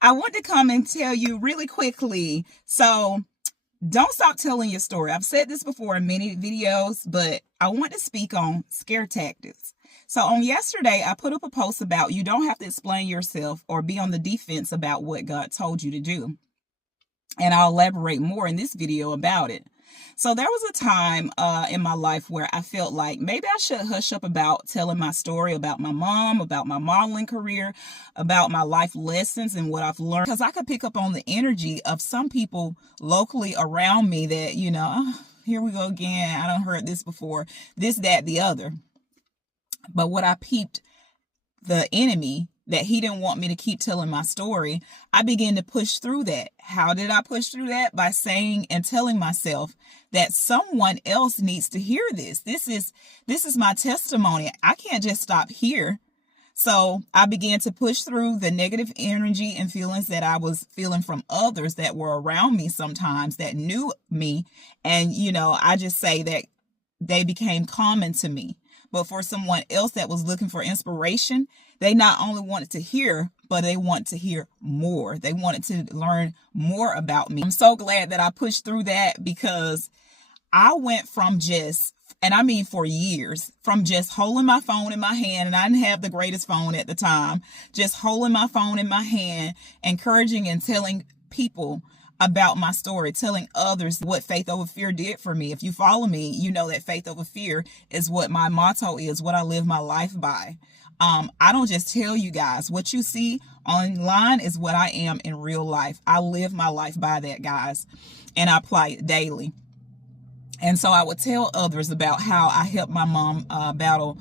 I want to come and tell you really quickly. So don't stop telling your story. I've said this before in many videos, but I want to speak on scare tactics. So on yesterday, I put up a post about you don't have to explain yourself or be on the defense about what God told you to do. And I'll elaborate more in this video about it. So there was a time in my life where I felt like maybe I should hush up about telling my story about my mom, about my modeling career, about my life lessons and what I've learned. Because I could pick up on the energy of some people locally around me that, oh, here we go again. I done heard this before, this, that, the other. But what I peeped, the enemy, that he didn't want me to keep telling my story, I began to push through that. How did I push through that? By saying and telling myself that someone else needs to hear this. This is my testimony. I can't just stop here. So I began to push through the negative energy and feelings that I was feeling from others that were around me sometimes that knew me. And, I just say that they became common to me. But for someone else that was looking for inspiration, they not only wanted to hear, but they want to hear more. They wanted to learn more about me. I'm so glad that I pushed through that, because I went from just, and I mean for years, from just holding my phone in my hand, and I didn't have the greatest phone at the time, just holding my phone in my hand, encouraging and telling people about my story, telling others what Faith Over Fear did for me. If you follow me, you know that Faith Over Fear is what my motto is, what I live my life by. I don't just tell you guys. What you see online is what I am in real life. I live my life by that, guys, and I apply it daily. And so I would tell others about how I helped my mom battle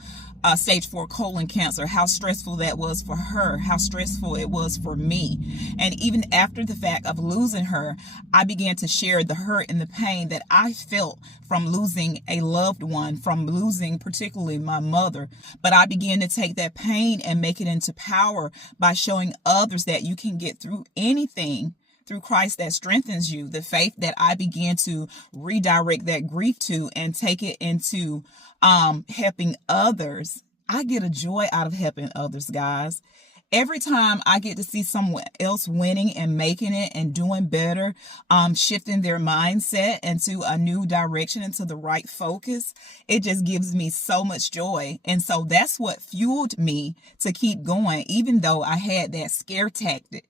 stage 4 colon cancer, how stressful that was for her, how stressful it was for me. And even after the fact of losing her, I began to share the hurt and the pain that I felt from losing a loved one, from losing particularly my mother. But I began to take that pain and make it into power by showing others that you can get through anything through Christ that strengthens you. The faith that I began to redirect that grief to and take it into helping others. I get a joy out of helping others, guys. Every time I get to see someone else winning and making it and doing better, shifting their mindset into a new direction, into the right focus, it just gives me so much joy. And so that's what fueled me to keep going, even though I had that scare tactic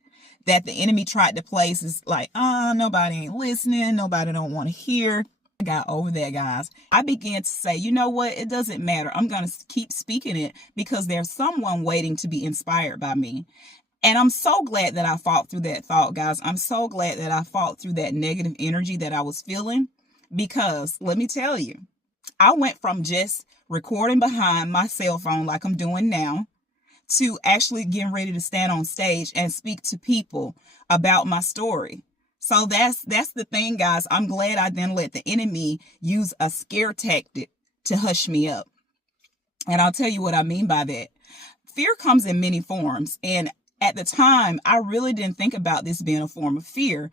that the enemy tried to place. Is like, nobody ain't listening. Nobody don't want to hear. I got over that, guys. I began to say, you know what? It doesn't matter. I'm going to keep speaking it because there's someone waiting to be inspired by me. And I'm so glad that I fought through that thought, guys. I'm so glad that I fought through that negative energy that I was feeling, because let me tell you, I went from just recording behind my cell phone like I'm doing now to actually getting ready to stand on stage and speak to people about my story. So that's the thing, guys. I'm glad I didn't let the enemy use a scare tactic to hush me up. And I'll tell you what I mean by that. Fear comes in many forms. And at the time, I really didn't think about this being a form of fear.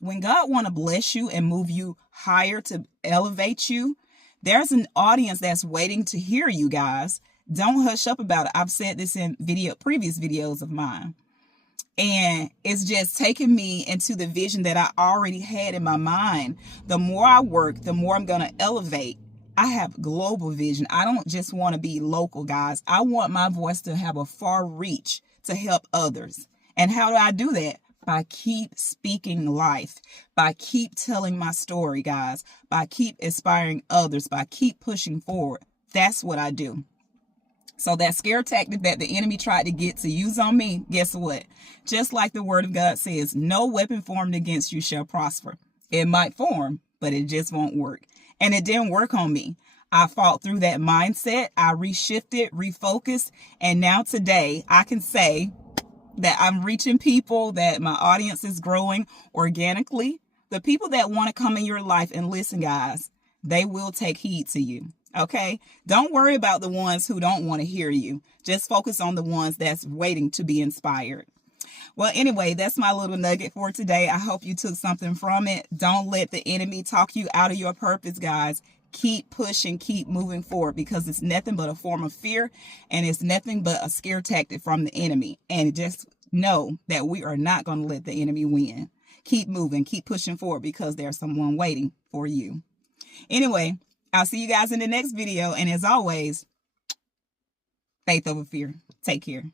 When God want to bless you and move you higher, to elevate you, there's an audience that's waiting to hear you, guys. Don't hush up about it. I've said this in previous videos of mine. And it's just taken me into the vision that I already had in my mind. The more I work, the more I'm going to elevate. I have global vision. I don't just want to be local, guys. I want my voice to have a far reach to help others. And how do I do that? By keep speaking life, by keep telling my story, guys, by keep inspiring others, by keep pushing forward. That's what I do. So that scare tactic that the enemy tried to get to use on me, guess what? Just like the word of God says, no weapon formed against you shall prosper. It might form, but it just won't work. And it didn't work on me. I fought through that mindset. I reshifted, refocused. And now today I can say that I'm reaching people, that my audience is growing organically. The people that want to come in your life and listen, guys, they will take heed to you. Okay, don't worry about the ones who don't want to hear you. Just focus on the ones that's waiting to be inspired. Well, anyway, that's my little nugget for today. I hope you took something from it. Don't let the enemy talk you out of your purpose, guys. Keep pushing, keep moving forward, because it's nothing but a form of fear, and it's nothing but a scare tactic from the enemy. And just know that we are not going to let the enemy win. Keep moving, keep pushing forward, because there's someone waiting for you. Anyway, I'll see you guys in the next video. And as always, faith over fear. Take care.